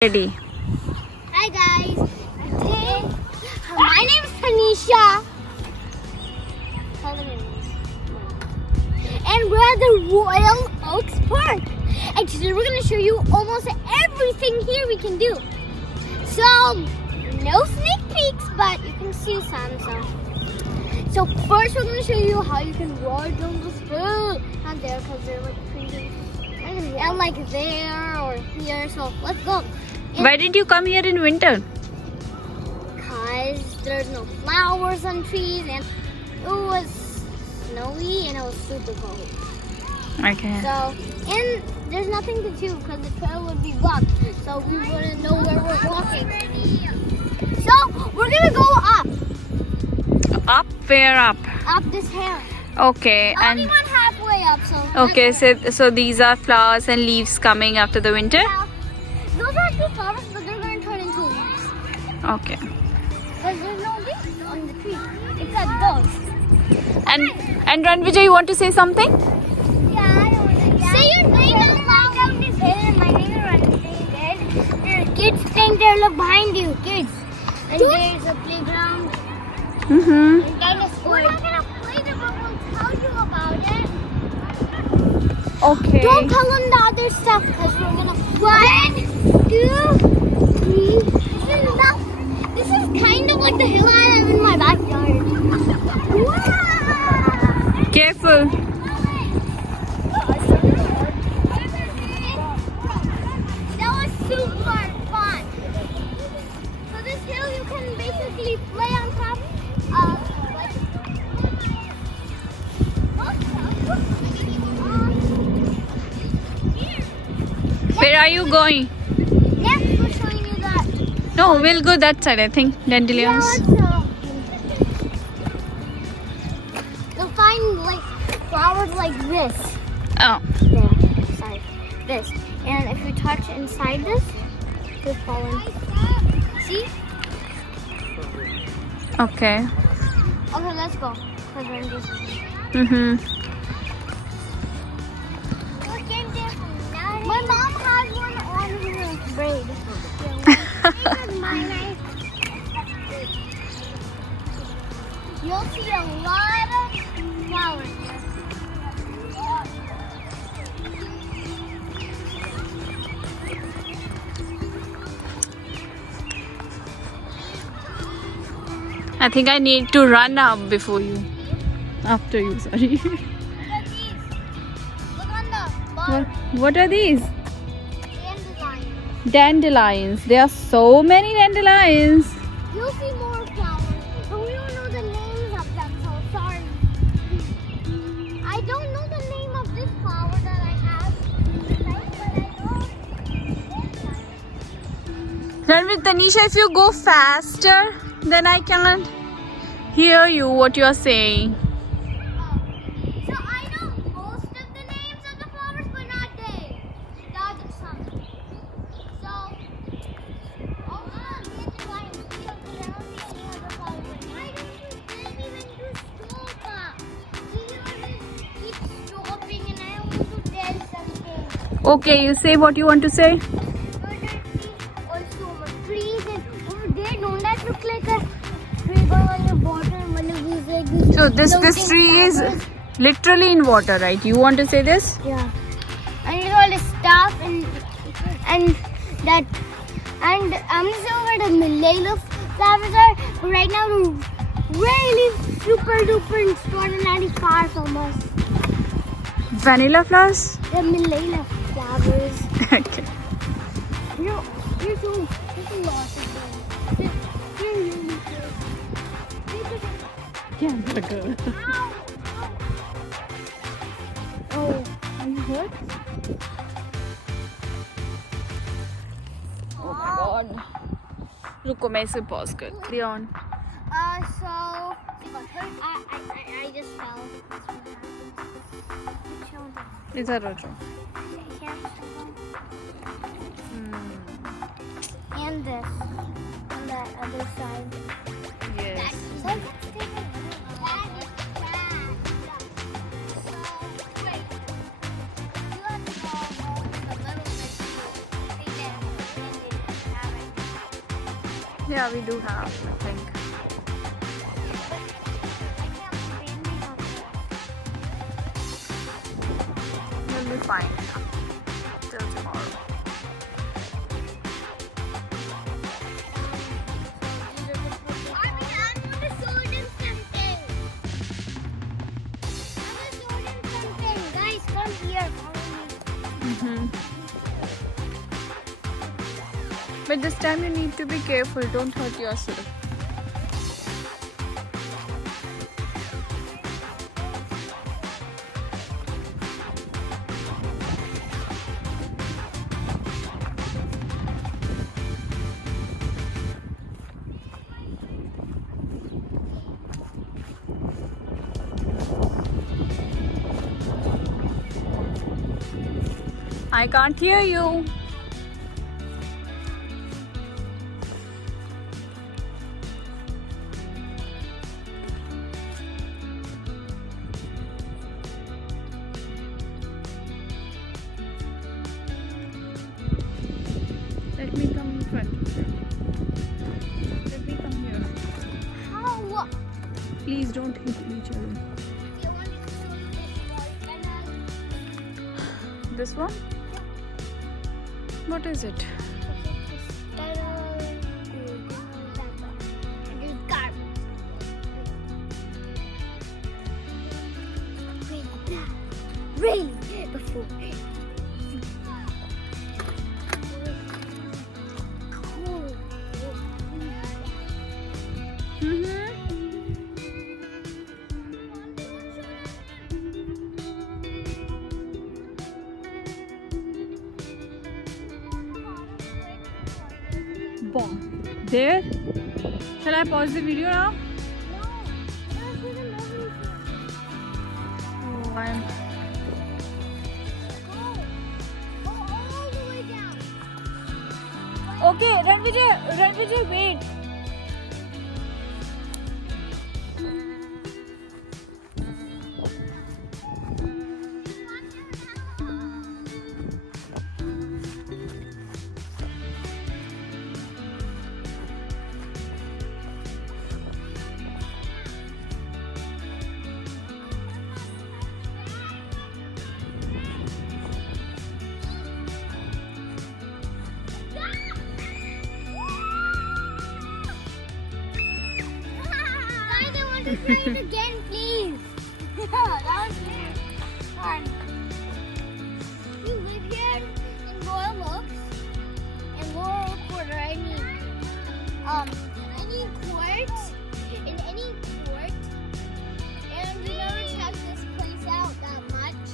Ready. Hi guys. Today, my name is Tanisha. And we're at the Royal Oaks Park. And today we're going to show you almost everything here we can do. So, no sneak peeks, but you can see some. So first we're going to show you how you can ride down this hill. Not there because they're like crazy. And like there or here. So let's go. Why didn't you come here in winter? Because there's no flowers on trees and it was snowy and it was super cold. Okay. So, and there's nothing to do because the trail would be blocked. So we wouldn't know where we're walking. So we're going to go up. Up? Where up? Up this hill. Okay. Only And one halfway up. So okay, so these are flowers and leaves coming after the winter? those are two flowers, but they're going to turn into leaves. Okay. Because there's no leaves on the tree except those. And Ranvijay, you want to say something? Say your name out loud. Down this hill, and my name is Ranvijay. There are kids playing there. Look behind you, kids. And there's a playground. Mm-hmm. And dinosaurs. We're not gonna play them, but we'll tell you about it. Okay. Don't tell them the other stuff because we're gonna. 1, 2, 3. This is kind of like the hill I have in my backyard. Wow! Careful. That was super fun. So this hill you can basically play on top of Where are you going? next we're showing you that. No, we'll go that side, I think. Dandelions. You'll find like flowers like this. Oh. There, sorry, this. And if you touch inside this, you'll fall in. See? Okay. Okay, let's go. Because we're in this. Mm-hmm. My mom has one on her braid. This is my knife. You'll see a lot of flowers here. I think I need to run up before you. After you, sorry. Look at these. Look on the bar. What are these? Dandelions. Dandelions. There are so many dandelions. You'll see more flowers, but we don't know the names of them, so sorry. I don't know the name of this flower that I have, but I know. Then with Tanisha, if you go faster, then I can't hear you what you are saying. So I know most of the names of the flowers, but not they. The other some. So, dandelions. We don't know any other flowers. Why don't you even do stopa? You always keep stopping, and I want to tell something. Okay, you say what you want to say. Also trees and over there, don't that look like a river on your bottom? One of these like this. So this floating tree is flowers? literally in water, right? You want to say this? Yeah. And you all the stuff and that and I'm just over the Malala flowers are, but right now they're really super duper extraordinary far from us. Vanilla flowers? The Malala flowers. Okay. There's a lot of them. They're really good. Ow. Oh, are you hurt? Oh my god. रुको मैं इसे pause करती हूँ. So I just fell. इधर हो जाओ. And this on the other side. Yes. So let's take a look. That is bad. So wait. You have to follow the little bit. Yeah, we do have, I think. We'll be fine till tomorrow. I want to show them something. Guys, come here. But this time you need to be careful. Don't hurt yourself. I can't hear you. Let me come in front. Let me come here. How? Please don't hit each other. You want me to show you this wall? This one? What is it? Really? Before. Bomb. There? Shall I pause the video now? Oh, I'm. Go all the way down. Okay, Ranvijay, wait. Guys, I want to try it again, please. That was weird. Fun. You live here in Royal Oaks, in Laurel Quarter. I mean, any court, in any court, and you never check this place out that much,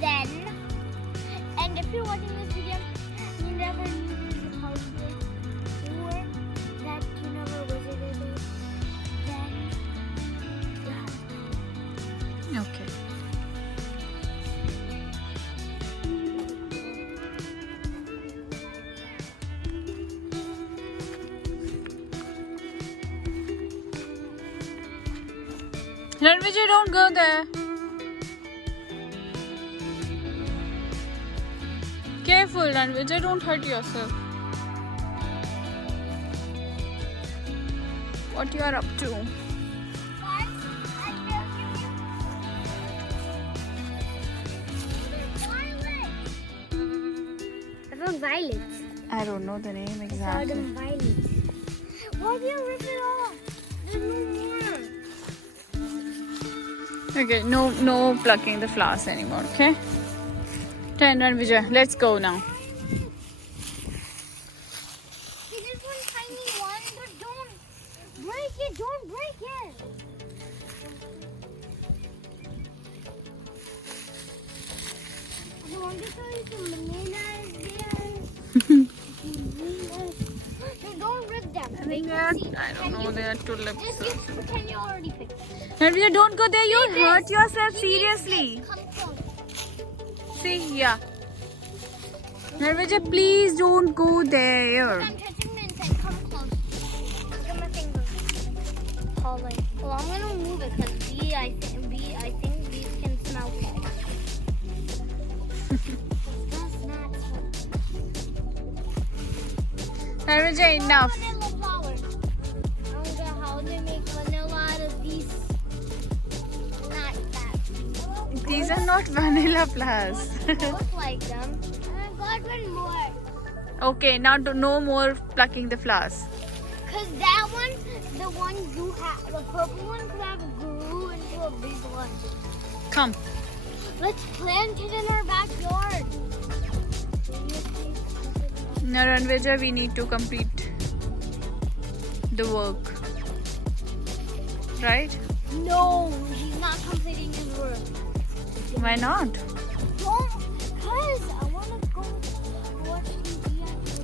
then, and if you're watching this video, you never knew there was a house here, or that you never visited it, then you have to. Okay. Ranvijay, don't go there. Careful, Ranvijay, don't hurt yourself. What you are up to? I found violets. I don't know the name exactly. Garden violets. Why do you rip it off? There's no more. Okay, no plucking the flowers anymore, okay? Ten, Ranvijay, let's go now. See, there's one tiny one, but don't break it. Don't break it. I want to show you some bananas there. No, don't rip them. I think Can they you- are tulips. Just pretend you already picked them. Ranvijay, don't go there, you'll See hurt this? yourself See seriously. this? Come close. See, yeah. Ranvijay, please don't go there. I'm touching the inside. Come close. Look at my fingers. Falling. Well, I'm gonna move it because I think bees can smell it. That's not. Ranvijay, enough. Vanilla flowers. These are not vanilla flowers. Look like them. And I got one more. Okay, now no more plucking the flowers. Cause that one, the one you have, the purple one could have grew into a big one. Come. Let's plant it in our backyard. Now, Ranveja, we need to complete the work. Right? No, he's not completing his work. Why not? Don't, cause I wanna go watch TV after.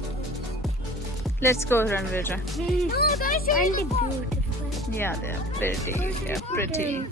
Let's go, Ranveja. No, guys, aren't they beautiful? Yeah, they're pretty. They're pretty.